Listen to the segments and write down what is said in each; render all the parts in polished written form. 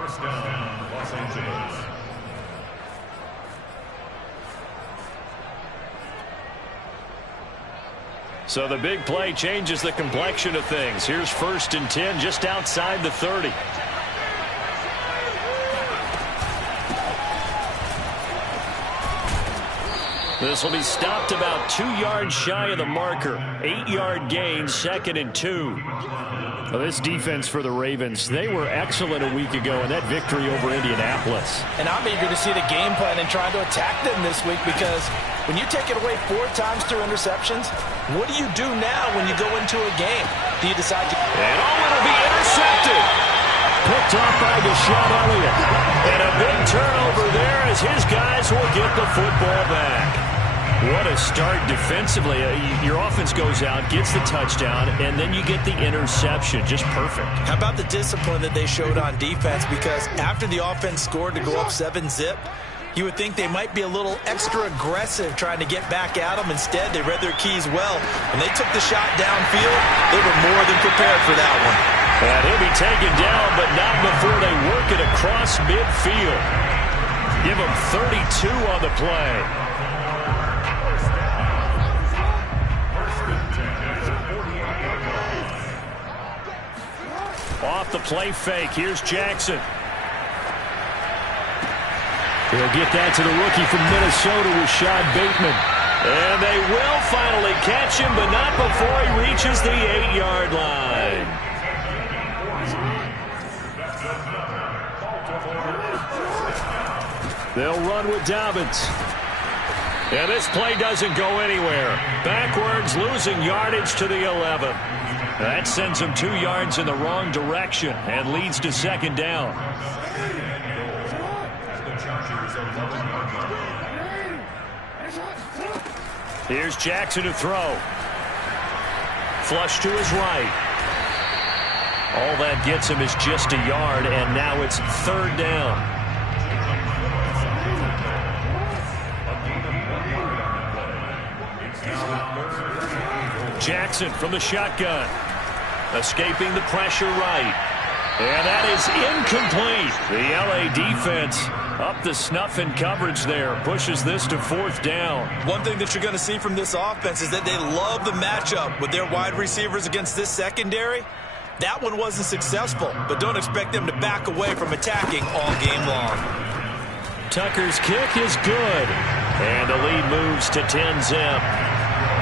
First down, Los Angeles. So the big play changes the complexion of things. Here's 1st and 10 just outside the 30. This will be stopped about 2 yards shy of the marker. 8-yard gain, 2nd and 2. Well, this defense for the Ravens, they were excellent a week ago in that victory over Indianapolis. And I'm eager to see the game plan and try to attack them this week, because when you take it away 4 times through interceptions, what do you do now when you go into a game? Do you decide to... And it'll be intercepted. Picked off by Deshaun Elliott. And a big turnover there as his guys will get the football back. What a start defensively. Your offense goes out, gets the touchdown, and then you get the interception. Just perfect. How about the discipline that they showed on defense? Because after the offense scored to go up 7-zip, you would think they might be a little extra aggressive trying to get back at them. Instead, they read their keys well. When they took the shot downfield, they were more than prepared for that one. And he'll be taken down, but not before they work it across midfield. Give him 32 on the play. Off the play fake. Here's Jackson. He'll get that to the rookie from Minnesota, Rashad Bateman. And they will finally catch him, but not before he reaches the 8-yard line. They'll run with Dobbins. And this play doesn't go anywhere. Backwards, losing yardage to the 11. That sends him 2 yards in the wrong direction and leads to 2nd down. Here's Jackson to throw. Flush to his right. All that gets him is just a yard, and now it's 3rd down. Jackson from the shotgun. Escaping the pressure right. And that is incomplete. The LA defense up the snuff in coverage there. Pushes this to 4th down. One thing that you're going to see from this offense is that they love the matchup with their wide receivers against this secondary. That one wasn't successful, but don't expect them to back away from attacking all game long. Tucker's kick is good. And the lead moves to 10-zip.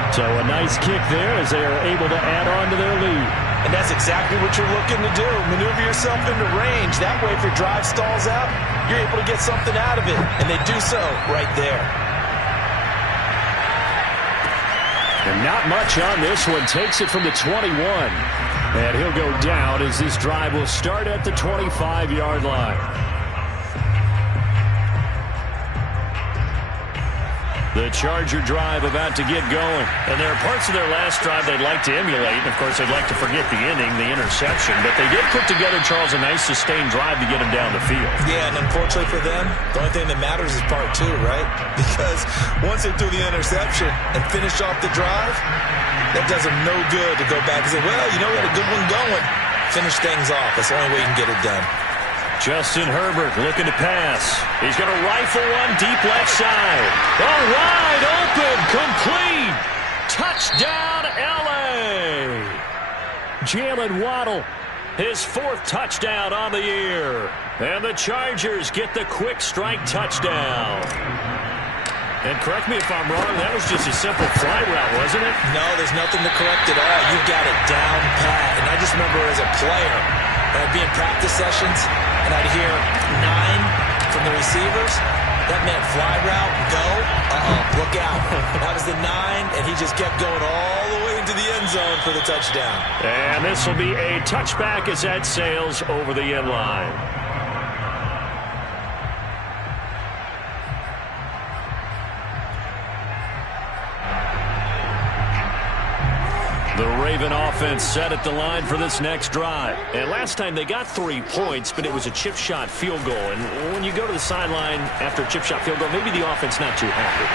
So a nice kick there as they are able to add on to their lead. And that's exactly what you're looking to do. Maneuver yourself into range. That way, if your drive stalls out, you're able to get something out of it. And they do so right there. And not much on this one. Takes it from the 21. And he'll go down as this drive will start at the 25-yard line. The Charger drive about to get going. And there are parts of their last drive they'd like to emulate. And, of course, they'd like to forget the inning, the interception. But they did put together, Charles, a nice sustained drive to get him down the field. Yeah, and unfortunately for them, the only thing that matters is part 2, right? Because once they threw the interception and finished off the drive, that does them no good to go back and say, well, you know, we had a good one going. Finish things off. That's the only way you can get it done. Justin Herbert looking to pass. He's going to rifle one deep left side. Oh, wide open, complete. Touchdown, L.A. Jalen Waddle, his 4th touchdown on the year. And the Chargers get the quick strike touchdown. And correct me if I'm wrong, that was just a simple fly route, wasn't it? No, there's nothing to correct at all. You've got it down pat. And I just remember as a player, when I'd be in practice sessions, and I'd hear 9 from the receivers. That meant fly route, go. Look out. That was the 9, and he just kept going all the way into the end zone for the touchdown. And this will be a touchback as that sails over the end line. The Raven offense set at the line for this next drive. And last time they got 3 points, but it was a chip shot field goal. And when you go to the sideline after a chip shot field goal, maybe the offense not too happy.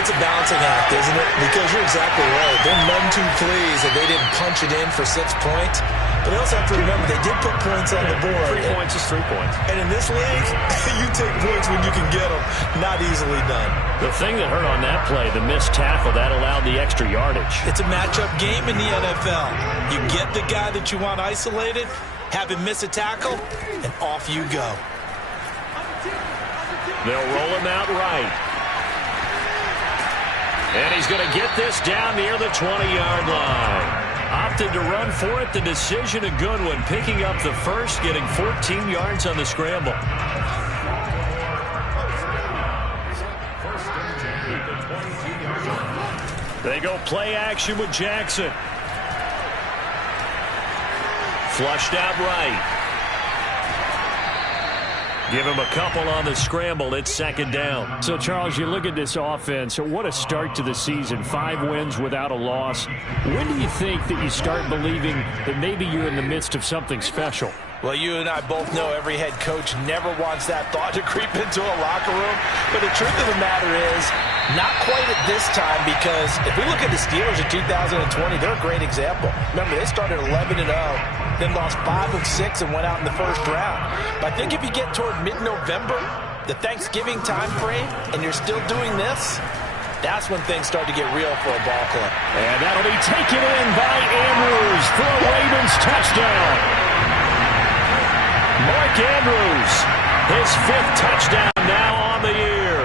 It's a balancing act, isn't it? Because you're exactly right. They're none too pleased that they didn't punch it in for 6 points. But they also have to remember they did put points on the board. 3 points is 3 points. And in this league, you take points when you can get them. Not easily done. The thing that hurt on that play, the missed tackle, that allowed the extra yardage. It's a matchup game in the NFL. You get the guy that you want isolated, have him miss a tackle, and off you go. They'll roll him out right. And he's going to get this down near the 20-yard line. Opted to run for it. The decision a good one. Picking up the first, getting 14 yards on the scramble. They go play action with Jackson. Flushed out right. Give him a couple on the scramble. It's second down. So, Charles, you look at this offense. What a start to the season. 5 wins without a loss. When do you think that you start believing that maybe you're in the midst of something special? Well, you and I both know every head coach never wants that thought to creep into a locker room. But the truth of the matter is, not quite at this time, because if we look at the Steelers in 2020, they're a great example. Remember, they started 11-0, then lost 5 of 6 and went out in the first round. But I think if you get toward mid-November, the Thanksgiving time frame, and you're still doing this, that's when things start to get real for a ball club. And that'll be taken in by Andrews for a Ravens touchdown. Mark Andrews, his 5th touchdown now on the year,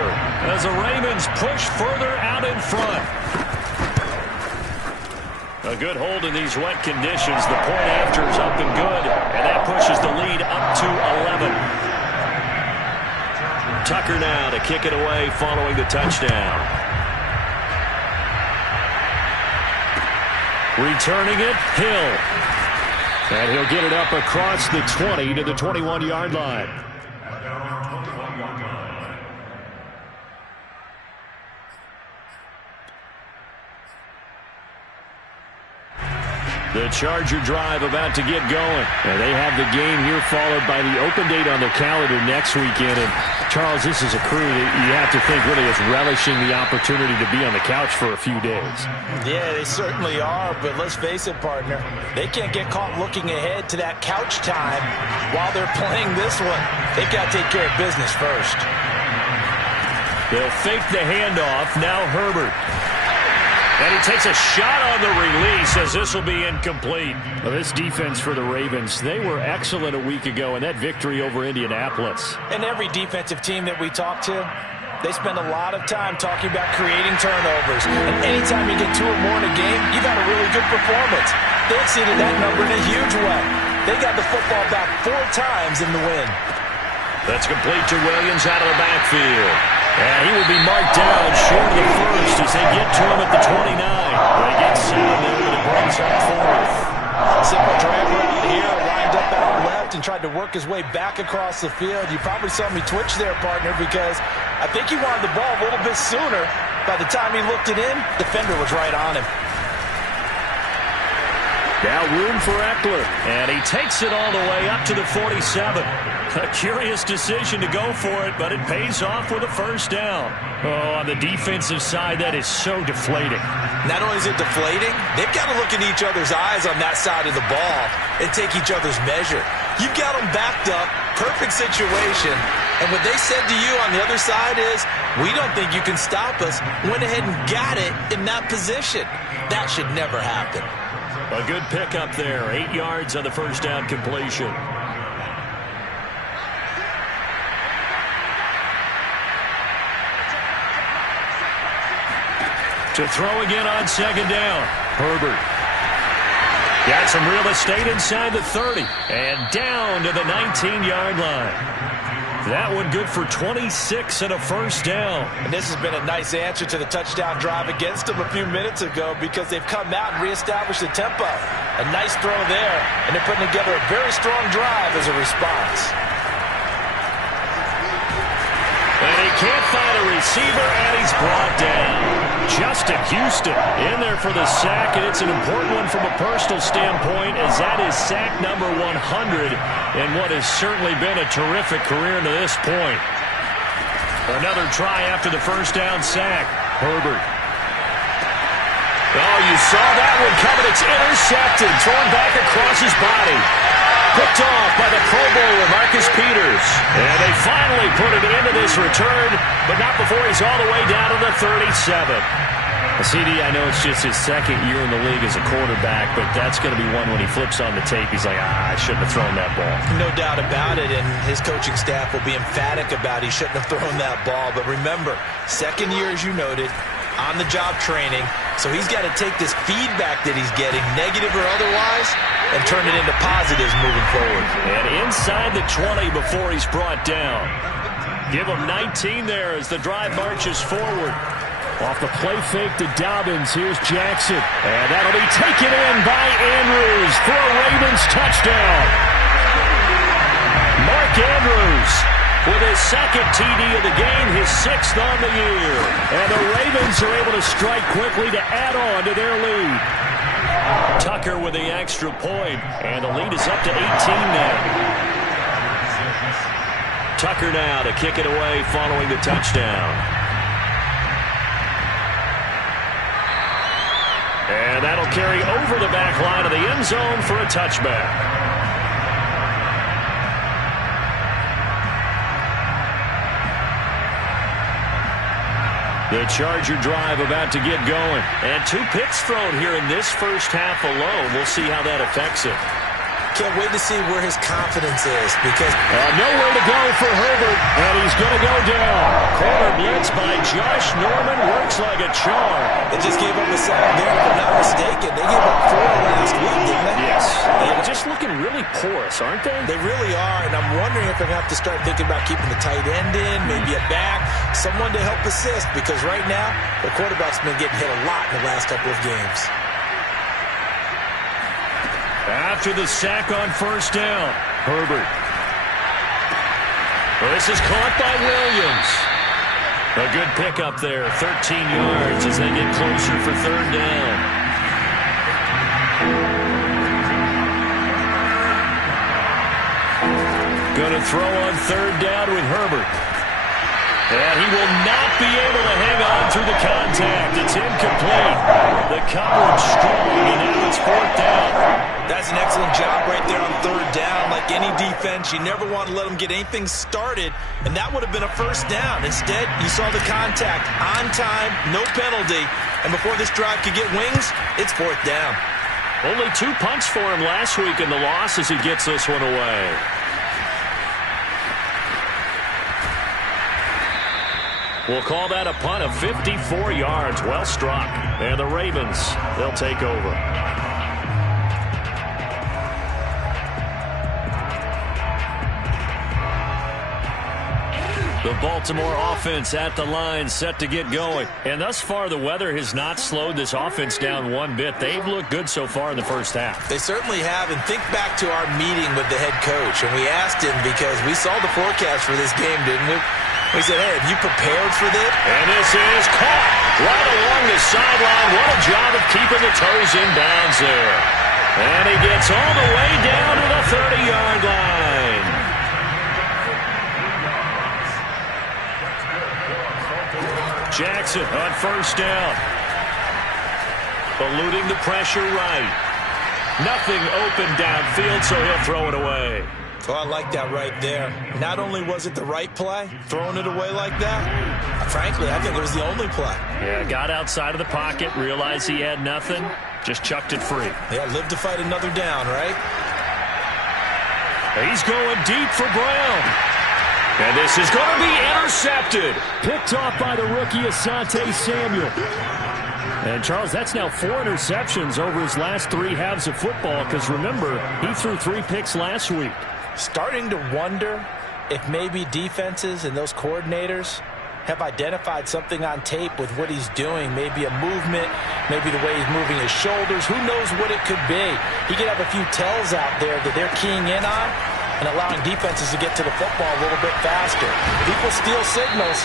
as the Ravens push further out in front. A good hold in these wet conditions. The point after is up and good, and that pushes the lead up to 11. Tucker now to kick it away following the touchdown. Returning it, Hill. And he'll get it up across the 20 to the 21-yard line. The Charger drive about to get going. And they have the game here followed by the open date on the calendar next weekend. And, Charles, this is a crew that you have to think really is relishing the opportunity to be on the couch for a few days. Yeah, they certainly are. But let's face it, partner, they can't get caught looking ahead to that couch time while they're playing this one. They've got to take care of business first. They'll fake the handoff. Now Herbert. And he takes a shot on the release as this will be incomplete. Well, this defense for the Ravens, they were excellent a week ago in that victory over Indianapolis. And every defensive team that we talk to, they spend a lot of time talking about creating turnovers. And anytime you get 2 or more in a game, you've had a really good performance. They exceeded that number in a huge way. They got the football back 4 times in the win. That's complete to Williams out of the backfield. And he will be marked down short of the first as they get to him at the 29. They get 7 there, but it brings up 4th. Simple drag right here, lined up out left and tried to work his way back across the field. You probably saw me twitch there, partner, because I think he wanted the ball a little bit sooner. By the time he looked it in, defender was right on him. Now room for Eckler, and he takes it all the way up to the 47. A curious decision to go for it, but it pays off with a first down. Oh, on the defensive side, that is so deflating. Not only is it deflating, they've got to look in each other's eyes on that side of the ball and take each other's measure. You've got them backed up, perfect situation, and what they said to you on the other side is, we don't think you can stop us. Went ahead and got it in that position. That should never happen. A good pickup there, 8 yards on the first down completion. To throw again on second down, Herbert. Got some real estate inside the 30 and down to the 19-yard line. That one good for 26 and a first down. And this has been a nice answer to the touchdown drive against them a few minutes ago because they've come out and reestablished the tempo. A nice throw there, and they're putting together a very strong drive as a response. And he can't find a receiver, and he's brought down. Justin Houston in there for the sack, and it's an important one from a personal standpoint as that is sack number 100 in what has certainly been a terrific career to this point. Another try after the first down sack. Herbert. Oh, you saw that one coming. It's intercepted. Thrown back across his body. Picked off by the Pro Bowler, Marcus Peters. And they finally put it into this return, but not before he's all the way down to the 37. CD, I know it's just his second year in the league as a quarterback, but that's going to be one when he flips on the tape. He's like, I shouldn't have thrown that ball. No doubt about it, and his coaching staff will be emphatic about he shouldn't have thrown that ball. But remember, second year, as you noted, on-the-job training, so he's got to take this feedback that he's getting, negative or otherwise, and turn it into positives moving forward. And inside the 20 before he's brought down. Give him 19 there as the drive marches forward. Off the play fake to Dobbins, here's Jackson. And that'll be taken in by Andrews for a Ravens touchdown. Mark Andrews with his second TD of the game, his 6th on the year. And the Ravens are able to strike quickly to add on to their lead. Tucker with the extra point, and the lead is up to 18 now. Tucker now to kick it away following the touchdown. And that'll carry over the back line of the end zone for a touchback. The Charger drive about to get going. And 2 picks thrown here in this first half alone. We'll see how that affects it. Can't wait to see where his confidence is because nowhere to go for Herbert, and he's going to go down. Corner blitz by Josh Norman works like a charm. They just gave up a sack there, if I'm not mistaken. They gave up 4 last week, didn't they? Yes. They're just looking really porous, aren't they? They really are, and I'm wondering if they're going to have to start thinking about keeping the tight end in, maybe a back, someone to help assist, because right now, the quarterback's been getting hit a lot in the last couple of games. After the sack on first down, Herbert. This is caught by Williams. A good pickup there, 13 yards as they get closer for 3rd down. Going to throw on 3rd down with Herbert. And he will not be able to hang on through the contact. It's incomplete. The coverage strong, and now it's 4th down. That's an excellent job right there on 3rd down. Like any defense, you never want to let them get anything started, and that would have been a 1st down. Instead, you saw the contact on time, no penalty, and before this drive could get wings, it's 4th down. Only 2 punts for him last week in the loss as he gets this one away. We'll call that a punt of 54 yards. Well struck. And the Ravens, they'll take over. The Baltimore offense at the line, set to get going. And thus far, the weather has not slowed this offense down one bit. They've looked good so far in the first half. They certainly have. And think back to our meeting with the head coach. And we asked him, because we saw the forecast for this game, didn't we? We said, hey, have you prepared for this? And this is caught right along the sideline. What a job of keeping the toes in bounds there. And he gets all the way down to the 30-yard line. Jackson on first down. Eluding the pressure right. Nothing open downfield, so he'll throw it away. Oh, I like that right there. Not only was it the right play, throwing it away like that, frankly, I think it was the only play. Yeah, got outside of the pocket, realized he had nothing, just chucked it free. Yeah, live to fight another down, right? He's going deep for Brown. And this is going to be intercepted. Picked off by the rookie Asante Samuel. And, Charles, that's now 4 interceptions over his last 3 halves of football, because, remember, he threw 3 picks last week. Starting to wonder if maybe defenses and those coordinators have identified something on tape with what he's doing. Maybe a movement, maybe the way he's moving his shoulders. Who knows what it could be? He could have a few tells out there that they're keying in on and allowing defenses to get to the football a little bit faster. People steal signals.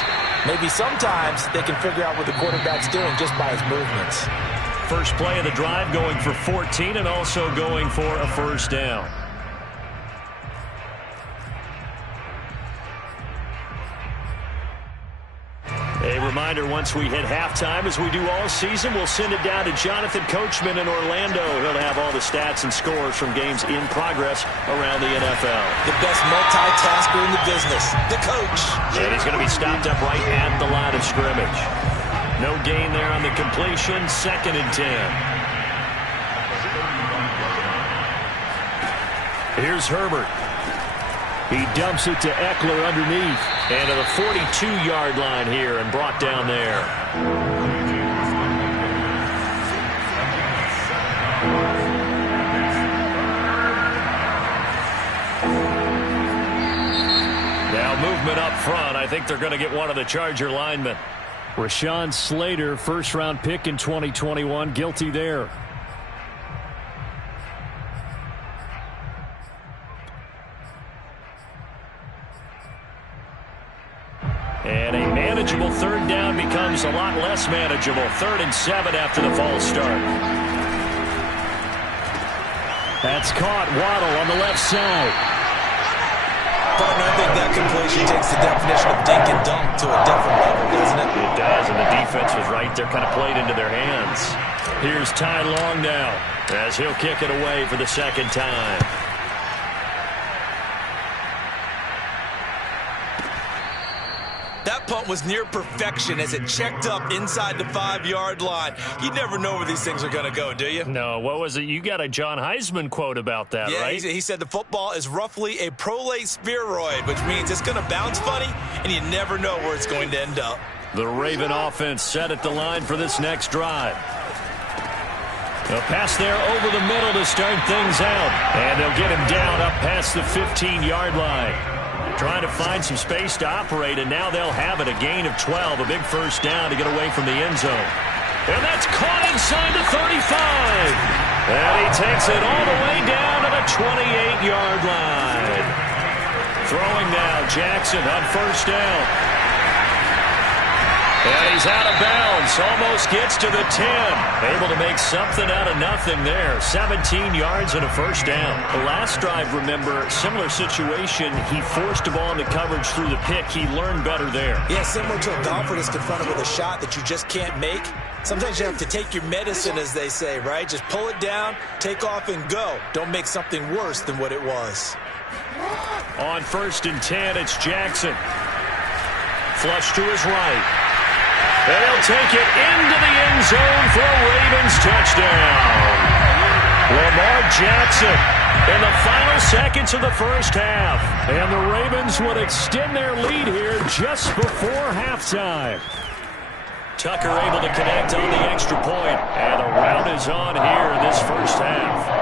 Maybe sometimes they can figure out what the quarterback's doing just by his movements. First play of the drive going for 14 and also going for a first down. A reminder, once we hit halftime, as we do all season, we'll send it down to Jonathan Coachman in Orlando. He'll have all the stats and scores from games in progress around the NFL. The best multitasker in the business, the coach. And he's going to be stopped up right at the line of scrimmage. No gain there on the completion, 2nd and 10. Here's Herbert. He dumps it to Eckler underneath. And to the 42-yard line here and brought down there. Now movement up front. I think they're going to get one of the Charger linemen. Rashawn Slater, first-round pick in 2021, guilty there. And a manageable 3rd down becomes a lot less manageable. 3rd and 7 after the false start. That's caught. Waddle on the left side. Partner, I think that completion takes the definition of dink and dunk to a different level, doesn't it? It does, and the defense was right there, kind of played into their hands. Here's Ty Long now, as he'll kick it away for the 2nd time. That punt was near perfection as it checked up inside the 5-yard line. You never know where these things are going to go, do you? No, what was it? You got a John Heisman quote about that, yeah, right? He said the football is roughly a prolate spheroid, which means it's going to bounce funny, and you never know where it's going to end up. The Raven offense set at the line for this next drive. A pass there over the middle to start things out. And they'll get him down up past the 15-yard line. Trying to find some space to operate, and now they'll have it. A gain of 12, a big first down to get away from the end zone. And that's caught inside the 35. And he takes it all the way down to the 28-yard line. Throwing now, Jackson on first down. And he's out of bounds, almost gets to the 10. Able to make something out of nothing there. 17 yards and a first down. The last drive, remember, similar situation. He forced a ball into coverage through the pick. He learned better there. Yeah, similar to a golfer that's confronted with a shot that you just can't make. Sometimes you have to take your medicine, as they say, right? Just pull it down, take off, and go. Don't make something worse than what it was. On 1st and 10, it's Jackson. Flush to his right. And he'll take it into the end zone for a Ravens touchdown. Lamar Jackson in the final seconds of the first half. And the Ravens would extend their lead here just before halftime. Tucker able to connect on the extra point. And the rout is on here in this first half.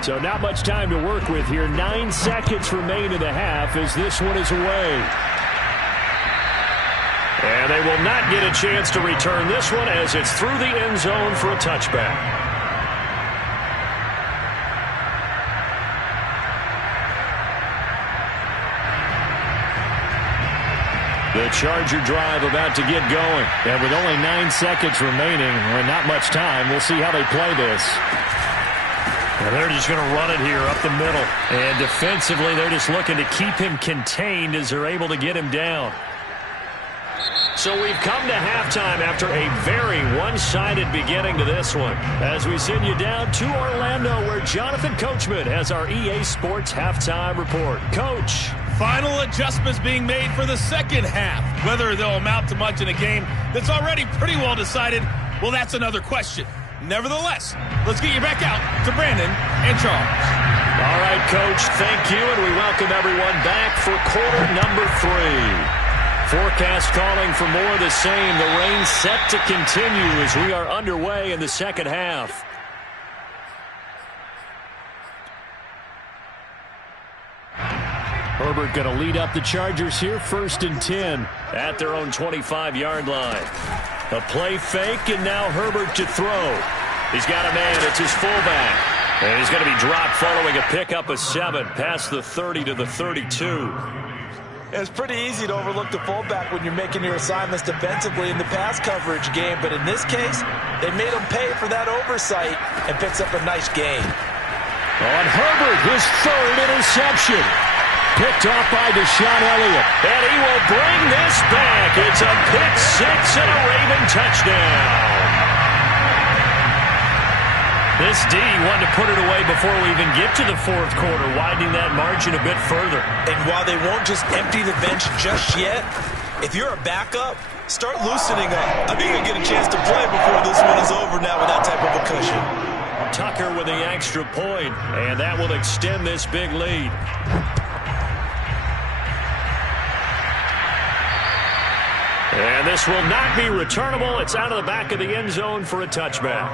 So not much time to work with here. 9 seconds remain in the half as this one is away. And they will not get a chance to return this one as it's through the end zone for a touchback. The Charger drive about to get going. And with only 9 seconds remaining, and not much time, we'll see how they play this. And they're just going to run it here up the middle. And defensively, they're just looking to keep him contained as they're able to get him down. So we've come to halftime after a very one-sided beginning to this one. As we send you down to Orlando, where Jonathan Coachman has our EA Sports halftime report. Coach. Final adjustments being made for the second half. Whether they'll amount to much in a game that's already pretty well decided, well, that's another question. Nevertheless, let's get you back out to Brandon and Charles. All right, Coach, thank you, and we welcome everyone back for quarter number 3. Forecast calling for more of the same. The rain set to continue as we are underway in the second half. Herbert going to lead up the Chargers here, 1st and 10 at their own 25-yard line. A play fake, and now Herbert to throw. He's got a man. It's his fullback. And he's going to be dropped following a pickup of 7 past the 30 to the 32. It's pretty easy to overlook the fullback when you're making your assignments defensively in the pass coverage game, but in this case, they made him pay for that oversight and picks up a nice gain. On Herbert, his third interception. Picked off by Deshaun Elliott. And he will bring this back. It's a pick six and a Raven touchdown. This D wanted to put it away before we even get to the fourth quarter, widening that margin a bit further. And while they won't just empty the bench just yet, if you're a backup, start loosening up. I think you'll get a chance to play before this one is over now with that type of a cushion. Tucker with the extra point, and that will extend this big lead. And this will not be returnable. It's out of the back of the end zone for a touchback.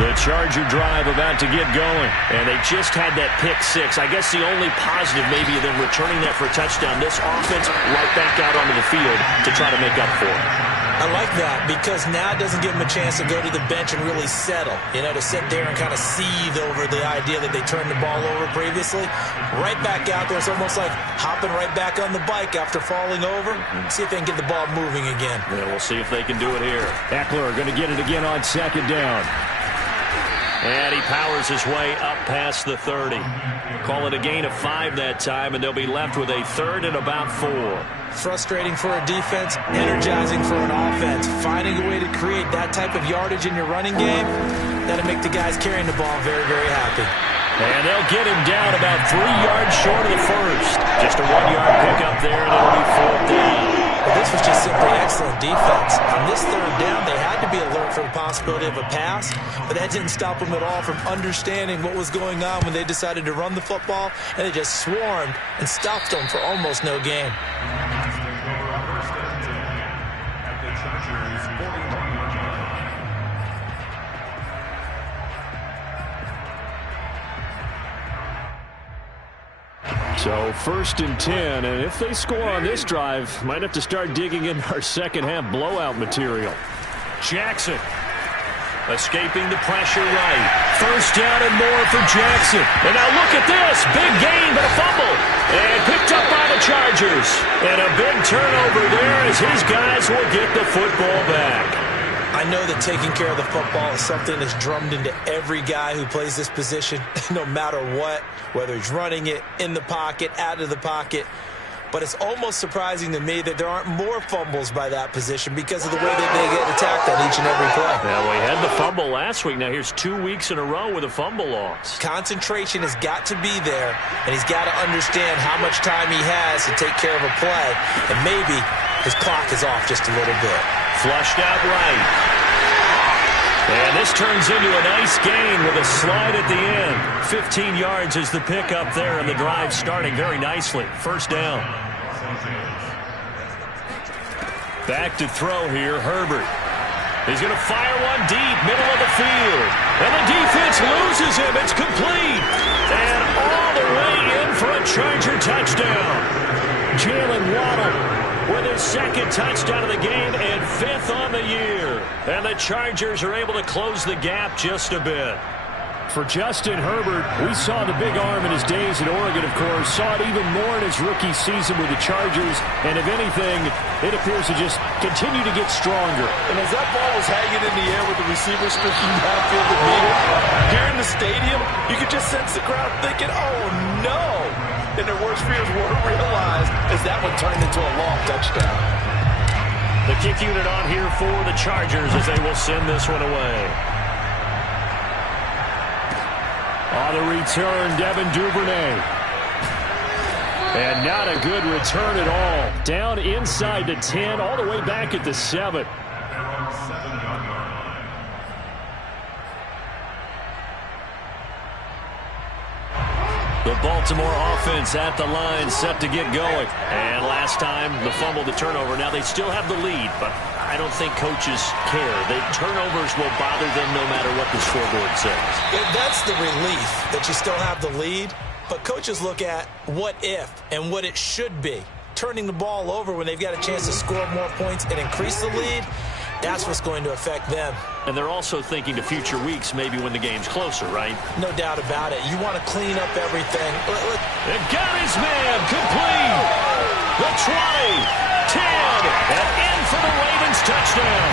The Charger drive about to get going, and they just had that pick six. I guess the only positive maybe of them returning that for a touchdown. This offense right back out onto the field to try to make up for it. I like that because now it doesn't give them a chance to go to the bench and really settle. You know, to sit there and kind of seethe over the idea that they turned the ball over previously. Right back out there. It's almost like hopping right back on the bike after falling over. See if they can get the ball moving again. Yeah, we'll see if they can do it here. Eckler going to get it again on second down. And he powers his way up past the 30. Call it a gain of 5 that time, and they'll be left with a third and about 4. Frustrating for a defense, energizing for an offense. Finding a way to create that type of yardage in your running game, that'll make the guys carrying the ball very, very happy. And they'll get him down about 3 yards short of the first. Just a 1-yard pickup there, and it'll be 4th down. But this was just simply excellent defense. On this third down, they had to be alert for the possibility of a pass, but that didn't stop them at all from understanding what was going on when they decided to run the football, and they just swarmed and stopped them for almost no gain. So 1st and 10, and if they score on this drive, might have to start digging in our second half blowout material. Jackson escaping the pressure right. 1st down and more for Jackson. And now look at this. Big gain, but a fumble. And picked up by the Chargers. And a big turnover there as his guys will get the football back. I know that taking care of the football is something that's drummed into every guy who plays this position, no matter what, whether he's running it, in the pocket, out of the pocket. But it's almost surprising to me that there aren't more fumbles by that position because of the way that they get attacked on each and every play. Well, we had the fumble last week. Now here's 2 weeks in a row with a fumble loss. Concentration has got to be there, and he's got to understand how much time he has to take care of a play, and maybe his clock is off just a little bit. Flushed out right. And this turns into a nice gain with a slide at the end. 15 yards is the pickup there, and the drive starting very nicely. 1st down. Back to throw here, Herbert. He's going to fire one deep, middle of the field. And the defense loses him. It's complete. And all the way in for a Charger touchdown. Jalen Waddle with his 2nd touchdown of the game and 5th on the year. And the Chargers are able to close the gap just a bit. For Justin Herbert, we saw the big arm in his days at Oregon, of course. Saw it even more in his rookie season with the Chargers. And if anything, it appears to just continue to get stronger. And as that ball was hanging in the air with the receiver streaking downfield to meet it, here in the stadium, you could just sense the crowd thinking, oh, no. And their worst fears were realized as that one turned into a long touchdown. The kick unit on here for the Chargers as they will send this one away. On the return, Devin Duvernay. And not a good return at all. Down inside the 10, all the way back at the 7. The Baltimore offense at the line, set to get going. And last time, the fumble, the turnover. Now, they still have the lead, but I don't think coaches care. The turnovers will bother them no matter what the scoreboard says. Yeah, that's the relief that you still have the lead. But coaches look at what if and what it should be. Turning the ball over when they've got a chance to score more points and increase the lead, That's what's going to affect them. And they're also thinking to future weeks, maybe when the game's closer, right? No doubt about it. You want to clean up everything. And got his man complete. The 20, 10, and in for the Ravens touchdown.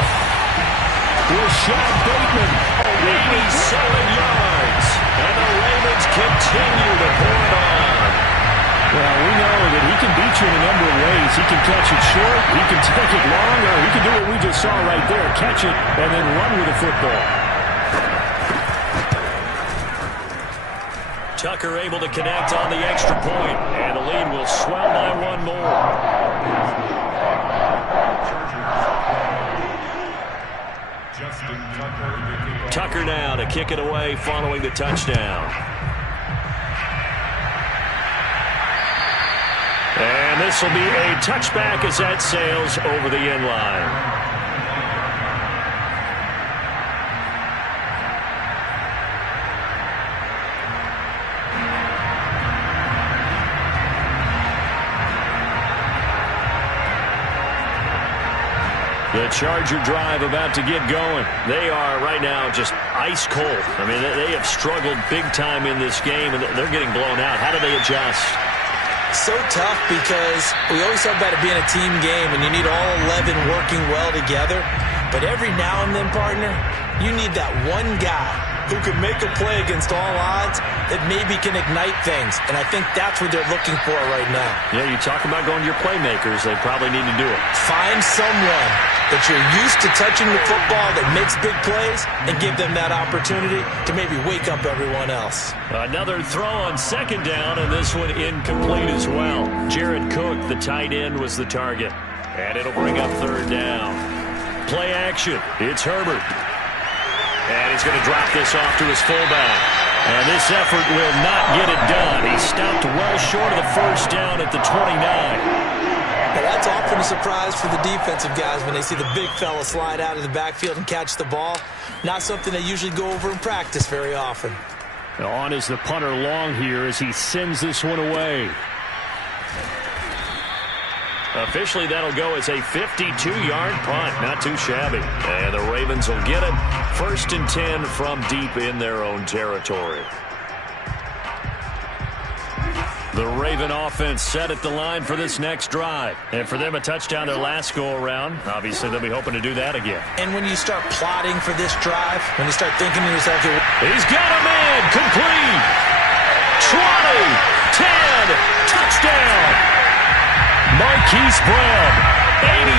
Rashad Bateman, 87 yards. And the Ravens continue to pour it on. Well, we know that he can beat you in a number of ways. He can catch it short, he can take it long, or he can do what we just saw right there, catch it and then run with the football. Tucker able to connect on the extra point, and the lead will swell by one more. Tucker now to kick it away following the touchdown. And this will be a touchback as that sails over the end line. The Charger drive about to get going. They are right now just ice cold. I mean, they have struggled big time in this game, and they're getting blown out. How do they adjust? So tough because we always talk about it being a team game and you need all 11 working well together. But every now and then, partner, you need that one guy who can make a play against all odds that maybe can ignite things. And I think that's what they're looking for right now. Yeah, you talk about going to your playmakers. They probably need to do it. Find someone that you're used to touching the football that makes big plays and give them that opportunity to maybe wake up everyone else. Another throw on second down, and this one incomplete as well. Jared Cook, the tight end, was the target. And it'll bring up third down. Play action. It's Herbert. And he's going to drop this off to his fullback. And this effort will not get it done. He stopped well short of the first down at the 29. Well, that's often a surprise for the defensive guys when they see the big fella slide out of the backfield and catch the ball. Not something they usually go over in practice very often. On is the punter long here as he sends this one away. Officially, that'll go as a 52-yard punt. Not too shabby. And the Ravens will get it. 1st and 10 from deep in their own territory. The Raven offense set at the line for this next drive. And for them, a touchdown their last go-around. Obviously, they'll be hoping to do that again. And when you start plotting for this drive, when you start thinking to yourself, he's got a man complete. 20, 10, touchdown. Marquise Brown, 87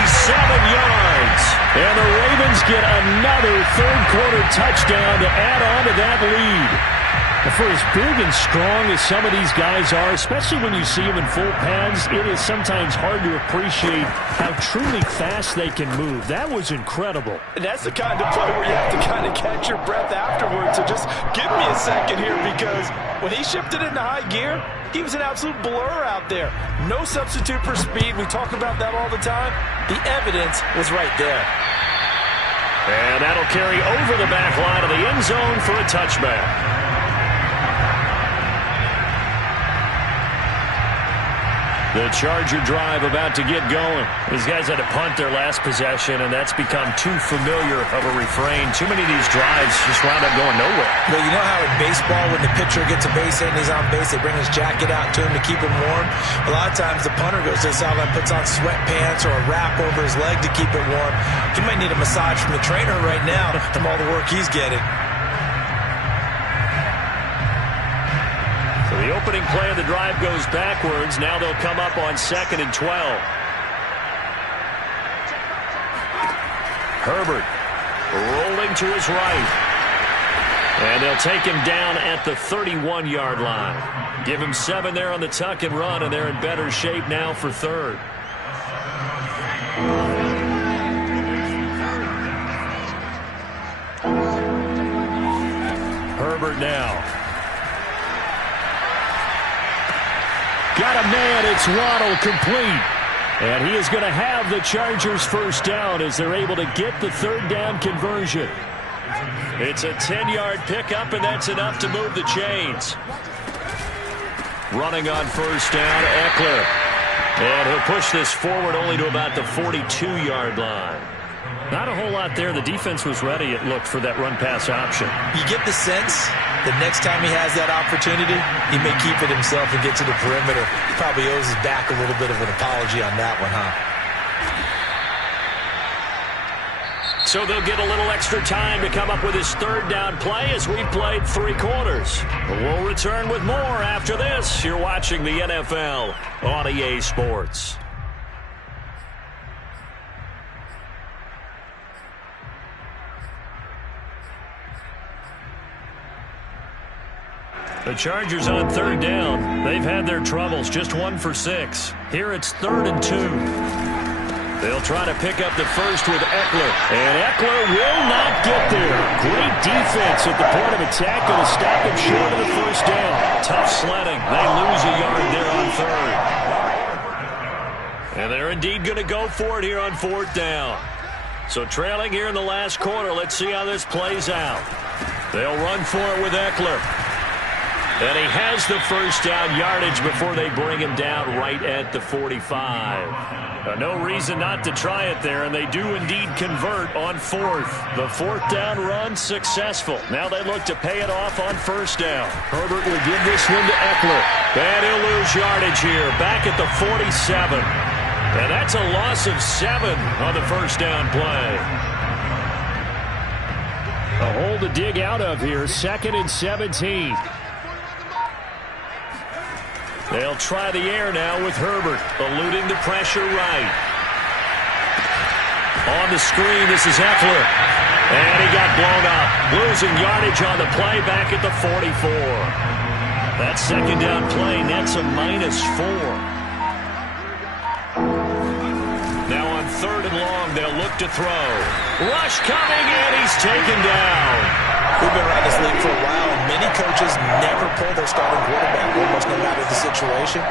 yards. And the Ravens get another third-quarter touchdown to add on to that lead. For as big and strong as some of these guys are, especially when you see them in full pads, it is sometimes hard to appreciate how truly fast they can move. That was incredible. And that's the kind of play where you have to kind of catch your breath afterwards. So just give me a second here, because when he shifted into high gear, he was an absolute blur out there. No substitute for speed. We talk about that all the time. The evidence was right there. And that'll carry over the back line of the end zone for a touchback. The Charger drive about to get going. These guys had to punt their last possession, and that's become too familiar of a refrain. Too many of these drives just wound up going nowhere. Well, you know how in baseball, when the pitcher gets a base hit and he's on base, they bring his jacket out to him to keep him warm? A lot of times the punter goes to the sideline, puts on sweatpants or a wrap over his leg to keep it warm. He might need a massage from the trainer right now from all the work he's getting. The opening play of the drive goes backwards. Now they'll come up on 2nd and 12. Herbert rolling to his right. And they'll take him down at the 31-yard line. Give him 7 there on the tuck and run, and they're in better shape now for third. Herbert now. Got a man, it's Waddle, complete. And he is going to have the Chargers first down as they're able to get the third down conversion. It's a 10-yard pickup, and that's enough to move the chains. Running on first down, Eckler. And he'll push this forward only to about the 42-yard line. Not a whole lot there. The defense was ready, it looked, for that run-pass option. You get the sense the next time he has that opportunity, he may keep it himself and get to the perimeter. He probably owes his back a little bit of an apology on that one, huh? So they'll get a little extra time to come up with his third down play as we played 3 quarters. We'll return with more after this. You're watching the NFL on EA Sports. The Chargers on third down. They've had their troubles, just 1 for 6. Here it's 3rd and 2. They'll try to pick up the first with Eckler. And Eckler will not get there. Great defense at the point of attack, going to stop him short of the first down. Tough sledding. They lose a yard there on 3rd. And they're indeed going to go for it here on 4th down. So trailing here in the last quarter. Let's see how this plays out. They'll run for it with Eckler. And he has the first down yardage before they bring him down right at the 45. No reason not to try it there, and they do indeed convert on 4th. The 4th down run successful. Now they look to pay it off on 1st down. Herbert will give this one to Eckler. And he'll lose yardage here, back at the 47. And that's a loss of 7 on the 1st down play. A hole to dig out of here, 2nd and 17. They'll try the air now with Herbert, eluding the pressure right. On the screen, this is Eckler. And he got blown up. Losing yardage on the play back at the 44. That 2nd down play nets a -4. Now on 3rd and long, they'll look to throw. Rush coming, and he's taken down. We've been around this league for a while, and many coaches never pull their starting quarterback, almost no matter the situation.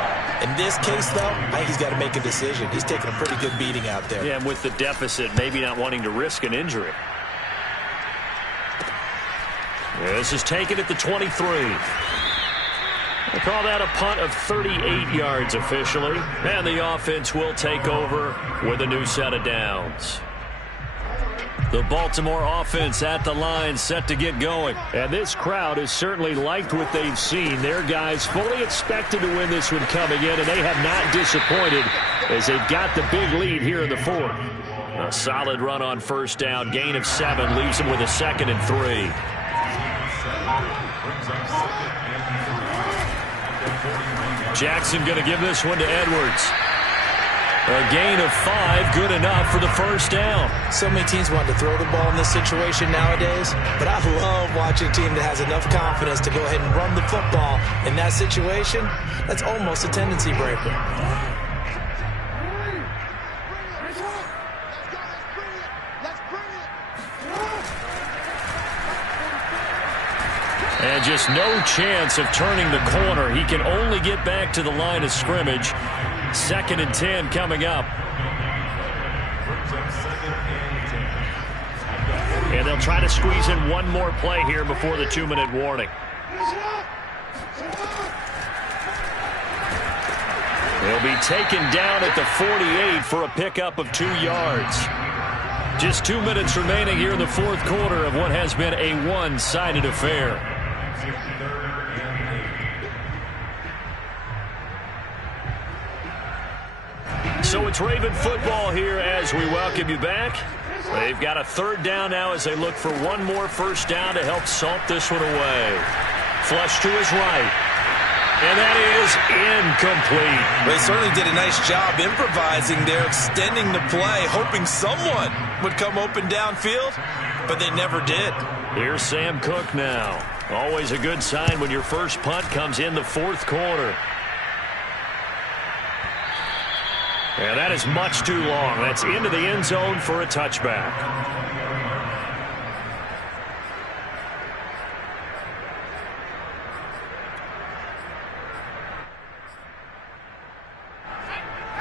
In this case, though, I think he's got to make a decision. He's taking a pretty good beating out there. Yeah, and with the deficit, maybe not wanting to risk an injury. This is taken at the 23. They call that a punt of 38 yards officially, and the offense will take over with a new set of downs. The Baltimore offense at the line, set to get going. And this crowd has certainly liked what they've seen. Their guys fully expected to win this one coming in, and they have not disappointed as they've got the big lead here in the 4th. A solid run on 1st down. Gain of 7 leaves them with a 2nd and 3. Jackson going to give this one to Edwards. A gain of 5, good enough for the 1st down. So many teams want to throw the ball in this situation nowadays, but I love watching a team that has enough confidence to go ahead and run the football. In that situation, that's almost a tendency breaker. And just no chance of turning the corner. He can only get back to the line of scrimmage. 2nd and 10 coming up. And they'll try to squeeze in one more play here before the 2-minute warning. They'll be taken down at the 48 for a pickup of 2 yards. Just 2 minutes remaining here in the 4th quarter of what has been a one-sided affair. So it's Raven football here as we welcome you back. They've got a 3rd down now as they look for one more 1st down to help salt this one away. Flush to his right. And that is incomplete. They certainly did a nice job improvising there, extending the play, hoping someone would come open downfield, but they never did. Here's Sam Cook now. Always a good sign when your first punt comes in the 4th quarter. And that is much too long. That's into the end zone for a touchback.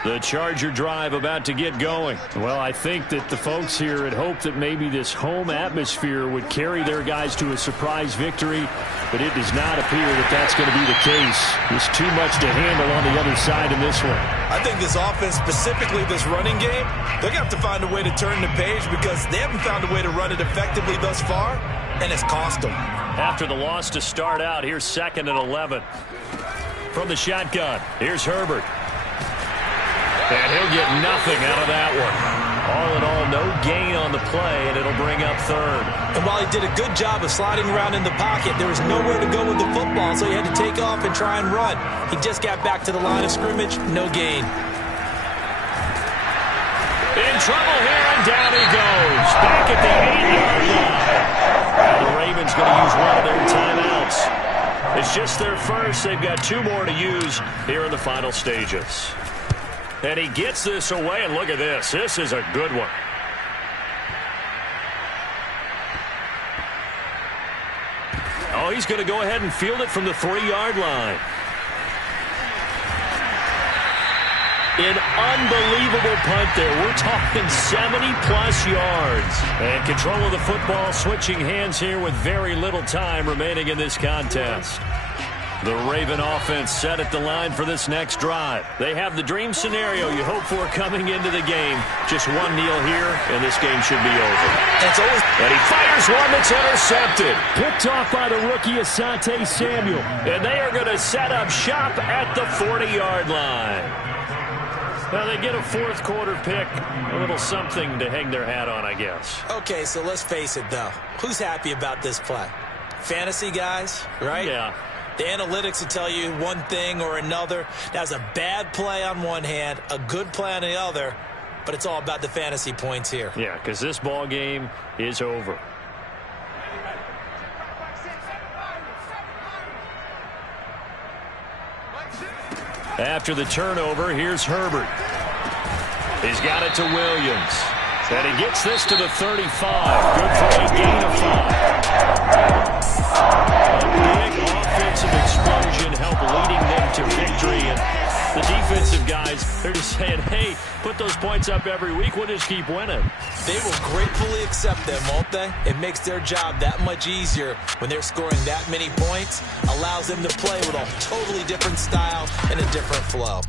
The Charger drive about to get going. Well, I think that the folks here had hoped that maybe this home atmosphere would carry their guys to a surprise victory, but it does not appear that that's going to be the case. There's too much to handle on the other side in this one. I think this offense, specifically this running game, they're going to have to find a way to turn the page because they haven't found a way to run it effectively thus far, and it's cost them. After the loss to start out, here's 2nd and 11. From the shotgun, here's Herbert. And he'll get nothing out of that one. All in all, no gain on the play, and it'll bring up 3rd. And while he did a good job of sliding around in the pocket, there was nowhere to go with the football, so he had to take off and try and run. He just got back to the line of scrimmage, no gain. In trouble here, and down he goes. Back at the 8-yard line. Now the Ravens going to use one of their timeouts. It's just their first. They've got 2 more to use here in the final stages. And he gets this away, and look at this. This is a good one. Oh, he's going to go ahead and field it from the 3-yard line. An unbelievable punt there. We're talking 70-plus yards. And control of the football switching hands here with very little time remaining in this contest. The Raven offense set at the line for this next drive. They have the dream scenario you hope for coming into the game. Just one kneel here, and this game should be over. And he fires one that's intercepted. Picked off by the rookie Asante Samuel. And they are going to set up shop at the 40-yard line. Now they get a 4th quarter pick. A little something to hang their hat on, I guess. Okay, so let's face it, though. Who's happy about this play? Fantasy guys, right? Yeah. The analytics will tell you one thing or another. That was a bad play on one hand, a good play on the other, but it's all about the fantasy points here. Yeah, because this ball game is over. After the turnover, here's Herbert. He's got it to Williams. And he gets this to the 35. Good for a gain of 5. A big offensive explosion helped leading them to victory. And the defensive guys, they're just saying, hey, put those points up every week. We'll just keep winning. They will gratefully accept them, won't they? It makes their job that much easier when they're scoring that many points. Allows them to play with a totally different style and a different flow.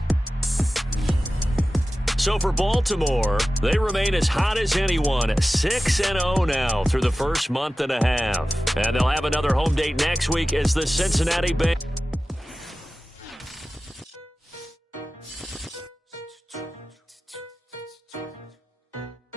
So for Baltimore, they remain as hot as anyone, 6-0 now through the first month and a half. And they'll have another home date next week as the Cincinnati Bengals.